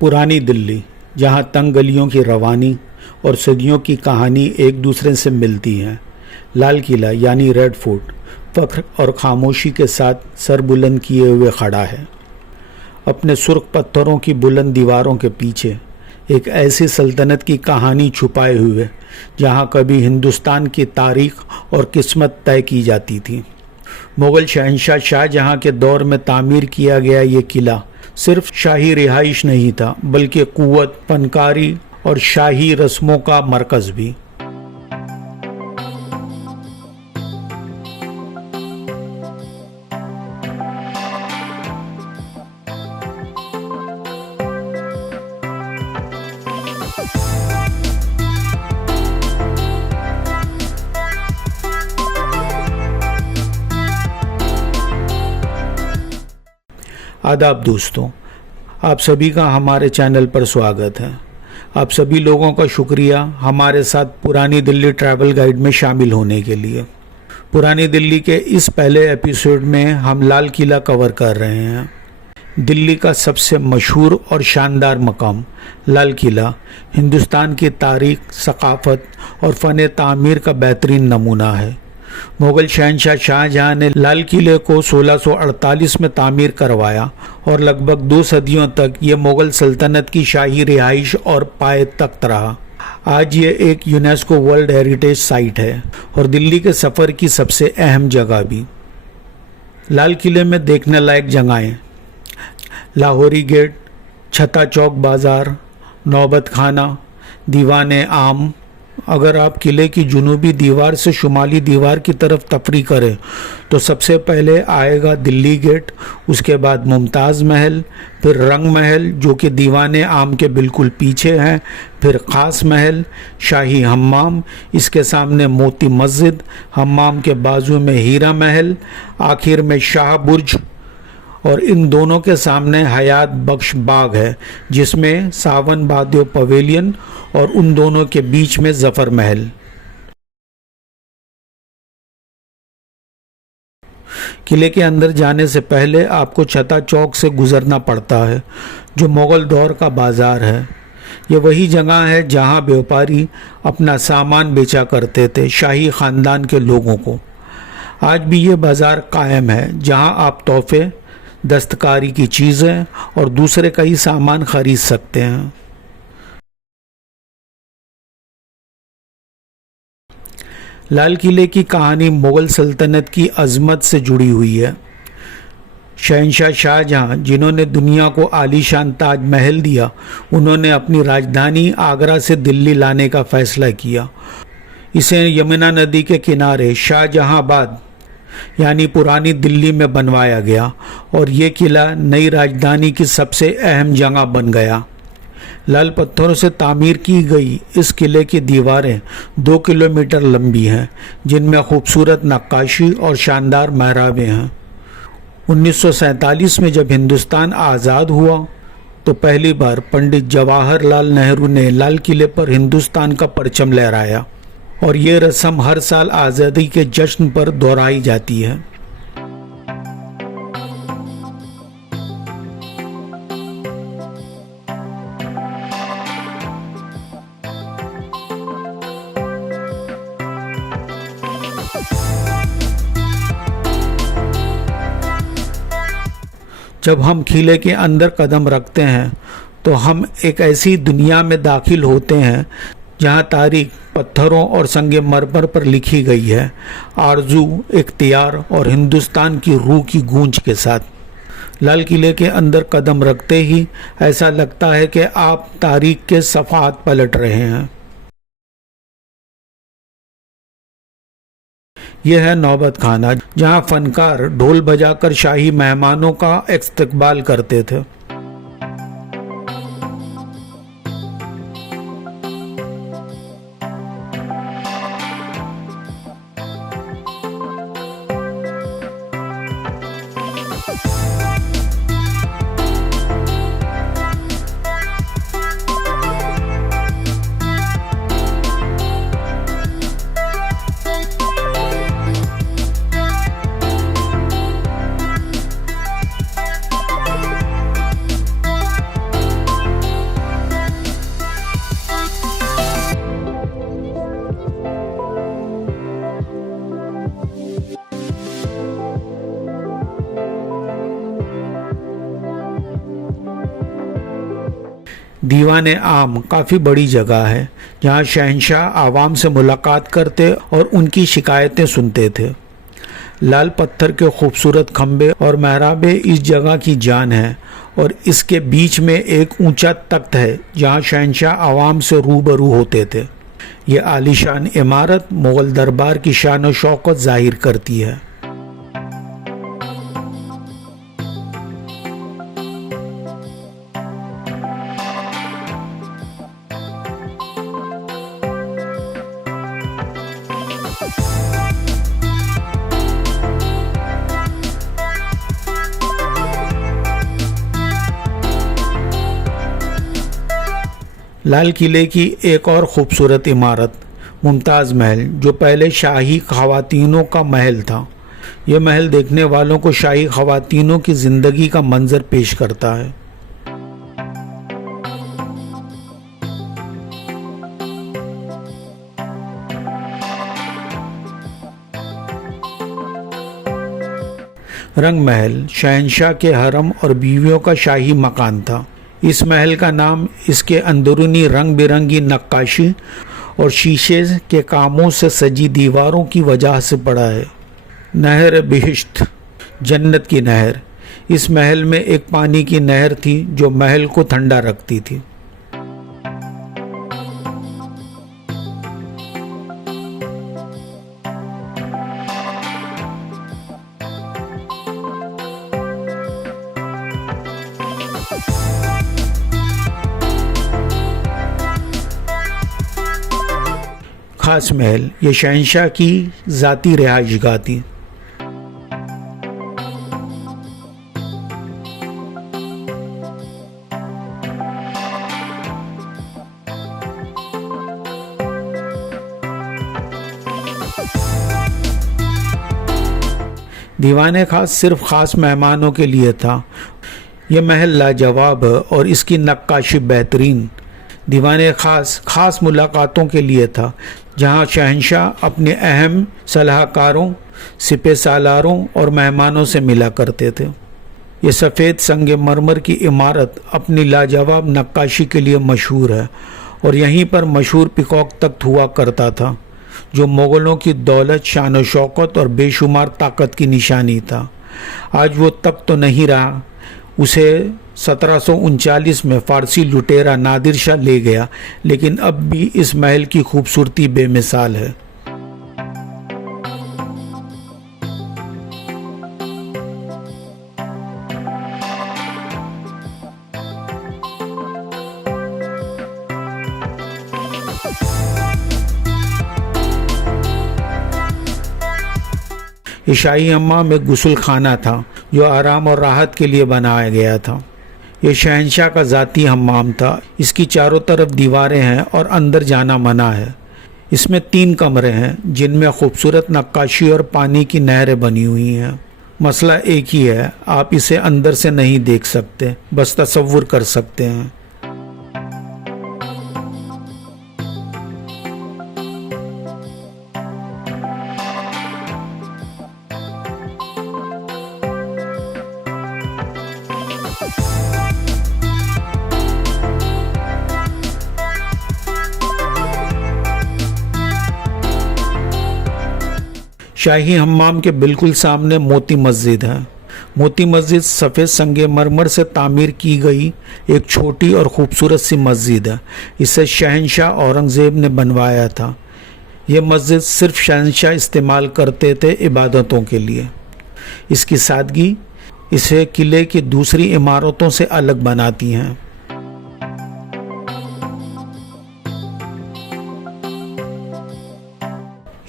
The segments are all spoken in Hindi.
पुरानी दिल्ली, जहां तंग गलियों की रवानी और सदियों की कहानी एक दूसरे से मिलती हैं। लाल किला यानी रेड फोर्ट फख्र और खामोशी के साथ सर बुलंद किए हुए खड़ा है। अपने सुर्ख पत्थरों की बुलंद दीवारों के पीछे एक ऐसी सल्तनत की कहानी छुपाए हुए जहां कभी हिंदुस्तान की तारीख और किस्मत तय की जाती थी। मुग़ल शहंशाह शाहजहां के दौर में तामीर किया गया ये किला सिर्फ शाही रिहाइश नहीं था, बल्कि क़ुव्वत, फनकारी और शाही रस्मों का मरकज़ भी। आदाब दोस्तों, आप सभी का हमारे चैनल पर स्वागत है। आप सभी लोगों का शुक्रिया हमारे साथ पुरानी दिल्ली ट्रैवल गाइड में शामिल होने के लिए। पुरानी दिल्ली के इस पहले एपिसोड में हम लाल किला कवर कर रहे हैं। दिल्ली का सबसे मशहूर और शानदार मकाम लाल किला हिंदुस्तान की तारीख, सकाफत और फ़न तामीर का बेहतरीन नमूना है। मुग़ल शहंशाह शाहजहां ने लाल किले को 1648 में तामीर करवाया और लगभग 2 सदियों तक ये मुग़ल सल्तनत की शाही रिहाइश और पाए तख्त रहा। आज ये एक यूनेस्को वर्ल्ड हेरिटेज साइट है और दिल्ली के सफ़र की सबसे अहम जगह भी। लाल किले में देखने लायक जगहें लाहौरी गेट, छता चौक बाज़ार, नौबत खाना, दीवान आम। अगर आप किले की जुनूबी दीवार से शुमाली दीवार की तरफ तफरी करें तो सबसे पहले आएगा दिल्ली गेट, उसके बाद मुमताज़ महल, फिर रंग महल जो कि दीवान आम के बिल्कुल पीछे हैं, फिर ख़ास महल, शाही हम्माम, इसके सामने मोती मस्जिद, हम्माम के बाजू में हीरा महल, आखिर में शाह बुर्ज और इन दोनों के सामने हयात बख्श बाग है जिसमें सावन बादियो पवेलियन और उन दोनों के बीच में जफर महल। किले के अंदर जाने से पहले आपको छता चौक से गुजरना पड़ता है जो मुग़ल दौर का बाज़ार है। ये वही जगह है जहां व्यापारी अपना सामान बेचा करते थे शाही ख़ानदान के लोगों को। आज भी ये बाज़ार कायम है जहां आप तोहफे, दस्तकारी की चीज़ें और दूसरे कई सामान खरीद सकते हैं। लाल किले की कहानी मुग़ल सल्तनत की अज़मत से जुड़ी हुई है। शहंशाह शाहजहां, जिन्होंने दुनिया को आलीशान ताज महल दिया, उन्होंने अपनी राजधानी आगरा से दिल्ली लाने का फ़ैसला किया। इसे यमुना नदी के किनारे शाहजहांबाद यानी पुरानी दिल्ली में बनवाया गया और ये किला नई राजधानी की सबसे अहम जगह बन गया। लाल पत्थरों से तामीर की गई इस किले की दीवारें 2 किलोमीटर लंबी हैं, जिनमें खूबसूरत नक्काशी और शानदार महराबें हैं। 1947 में जब हिंदुस्तान आज़ाद हुआ तो पहली बार पंडित जवाहरलाल नेहरू ने लाल किले पर हिंदुस्तान का परचम लहराया और ये रस्म हर साल आज़ादी के जश्न पर दोहराई जाती है। जब हम किले के अंदर कदम रखते हैं तो हम एक ऐसी दुनिया में दाखिल होते हैं जहां तारीख पत्थरों और संगे मरमर पर लिखी गई है, आरजू, इख्तियार और हिंदुस्तान की रूह की गूंज के साथ। लाल किले के अंदर कदम रखते ही ऐसा लगता है कि आप तारीख के सफ़हात पलट रहे हैं। यह है नौबत खाना, जहां फनकार ढोल बजाकर शाही मेहमानों का इस्तकबाल करते थे। दीवाने आम काफ़ी बड़ी जगह है जहाँ शहंशाह आवाम से मुलाकात करते और उनकी शिकायतें सुनते थे। लाल पत्थर के खूबसूरत खंबे और महराबे इस जगह की जान है और इसके बीच में एक ऊंचा तख्त है जहाँ शहंशाह आवाम से रूबरू होते थे। ये आलीशान इमारत मुग़ल दरबार की शान और शौकत जाहिर करती है। लाल किले की एक और खूबसूरत इमारत मुमताज़ महल, जो पहले शाही ख़वातीनों का महल था। यह महल देखने वालों को शाही ख़वातीनों की ज़िंदगी का मंजर पेश करता है। रंग महल शहंशाह के हरम और बीवियों का शाही मकान था। इस महल का नाम इसके अंदरूनी रंग बिरंगी नक्काशी और शीशे के कामों से सजी दीवारों की वजह से पड़ा है। नहर बिहिश्त, जन्नत की नहर। इस महल में एक पानी की नहर थी जो महल को ठंडा रखती थी। खास महल, ये शहंशाह की ज़ाती रिहाइशगाह थी। दीवाने खास सिर्फ खास मेहमानों के लिए था। यह महल लाजवाब है और इसकी नक्काशी बेहतरीन। दीवाने खास मुलाकातों के लिए था, जहां शहंशाह अपने अहम सलाहकारों, सिपह सालारों और मेहमानों से मिला करते थे। ये सफ़ेद संगमरमर की इमारत अपनी लाजवाब नक्काशी के लिए मशहूर है और यहीं पर मशहूर पीकॉक तख्त हुआ करता था, जो मुग़लों की दौलत, शान और शौकत और बेशुमार ताकत की निशानी था। आज वो तख्त तो नहीं रहा, उसे 1739 में फ़ारसी लुटेरा नादिर शाह ले गया, लेकिन अब भी इस महल की खूबसूरती बेमिसाल है। ये शाही हम्माम एक गुस्ल खाना था जो आराम और राहत के लिए बनाया गया था। ये शहंशाह का ज़ाती हम्माम था। इसकी चारों तरफ दीवारें हैं और अंदर जाना मना है। इसमें 3 कमरे हैं जिनमें खूबसूरत नक्काशी और पानी की नहरें बनी हुई हैं। मसला एक ही है, आप इसे अंदर से नहीं देख सकते, बस तसव्वुर कर सकते हैं। शाही हम्माम के बिल्कुल सामने मोती मस्जिद है। मोती मस्जिद सफ़ेद संगमरमर से तामीर की गई एक छोटी और ख़ूबसूरत सी मस्जिद है। इसे शहंशाह औरंगज़ेब ने बनवाया था। यह मस्जिद सिर्फ शहंशाह इस्तेमाल करते थे इबादतों के लिए। इसकी सादगी इसे किले की दूसरी इमारतों से अलग बनाती हैं।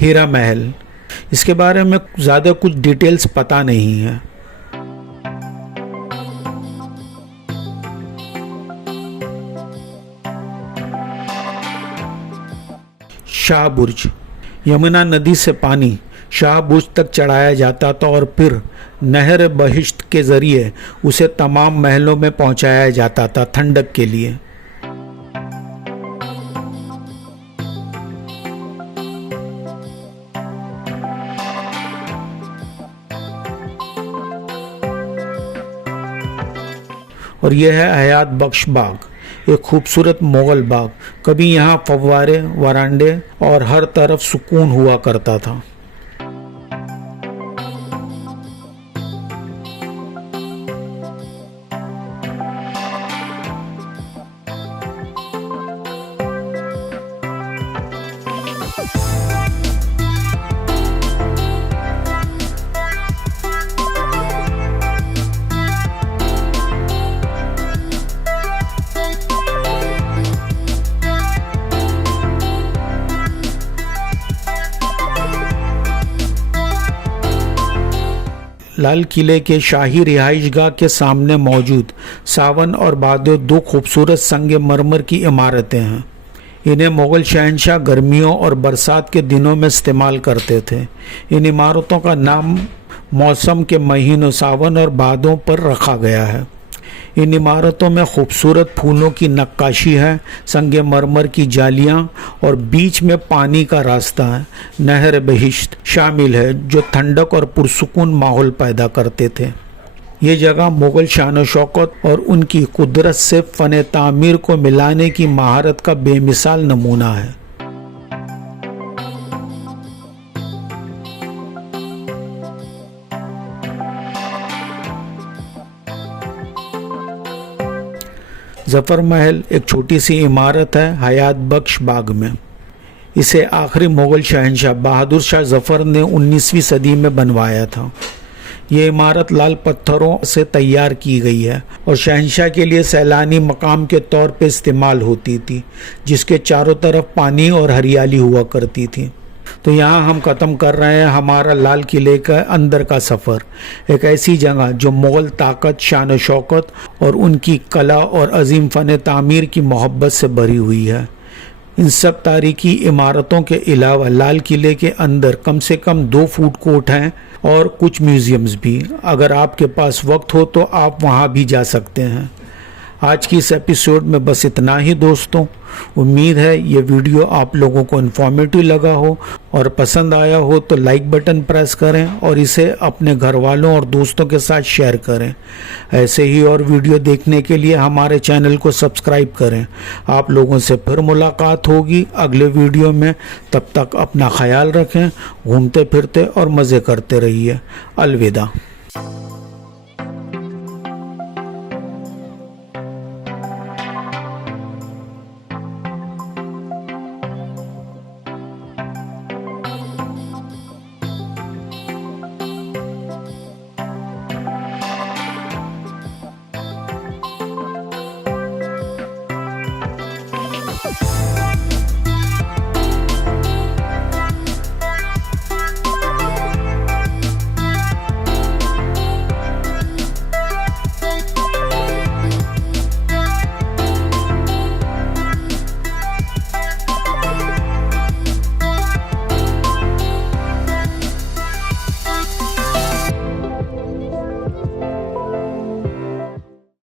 हीरा महल, इसके बारे में ज़्यादा कुछ डिटेल्स पता नहीं है। शाह बुर्ज, यमुना नदी से पानी शाह बुर्ज तक चढ़ाया जाता था और फिर नहर बहिश्त के ज़रिए उसे तमाम महलों में पहुंचाया जाता था ठंडक के लिए। और यह है हयात बख्श बाग। एक खूबसूरत मुगल बाग। कभी यहाँ फव्वारे, वरांडे और हर तरफ सुकून हुआ करता था। लाल किले के शाही रिहाइशगाह के सामने मौजूद सावन और बादो दो खूबसूरत संगमरमर की इमारतें हैं। इन्हें मुगल शहंशाह गर्मियों और बरसात के दिनों में इस्तेमाल करते थे। इन इमारतों का नाम मौसम के महीनों सावन और बादों पर रखा गया है। इन इमारतों में खूबसूरत फूलों की नक्काशी है, संगमरमर की जालियां और बीच में पानी का रास्ता है, नहर बहिश्त शामिल है, जो ठंडक और पुरसुकून माहौल पैदा करते थे। ये जगह मुगल शान शौकत और उनकी कुदरत से फ़न तामीर को मिलाने की महारत का बेमिसाल नमूना है। जफ़र महल एक छोटी सी इमारत है हयात बख्श बाग में। इसे आखिरी मुग़ल शहंशाह बहादुर शाह जफ़र ने 19वीं सदी में बनवाया था। ये इमारत लाल पत्थरों से तैयार की गई है और शहंशाह के लिए सैलानी मकाम के तौर पे इस्तेमाल होती थी, जिसके चारों तरफ पानी और हरियाली हुआ करती थी। तो यहाँ हम ख़त्म कर रहे हैं हमारा लाल किले का अंदर का सफ़र। एक ऐसी जगह जो मुग़ल ताकत, शान शौकत और उनकी कला और अजीम फ़न तामीर की मोहब्बत से भरी हुई है। इन सब तारीखी इमारतों के अलावा लाल किले के अंदर कम से कम 2 फूड कोर्ट हैं और कुछ म्यूज़ियम्स भी। अगर आपके पास वक्त हो तो आप वहाँ भी जा सकते हैं। आज की इस एपिसोड में बस इतना ही दोस्तों। उम्मीद है ये वीडियो आप लोगों को इन्फॉर्मेटिव लगा हो और पसंद आया हो तो लाइक बटन प्रेस करें और इसे अपने घर वालों और दोस्तों के साथ शेयर करें। ऐसे ही और वीडियो देखने के लिए हमारे चैनल को सब्सक्राइब करें। आप लोगों से फिर मुलाकात होगी अगले वीडियो में। तब तक अपना ख्याल रखें, घूमते फिरते और मज़े करते रहिए। अलविदा।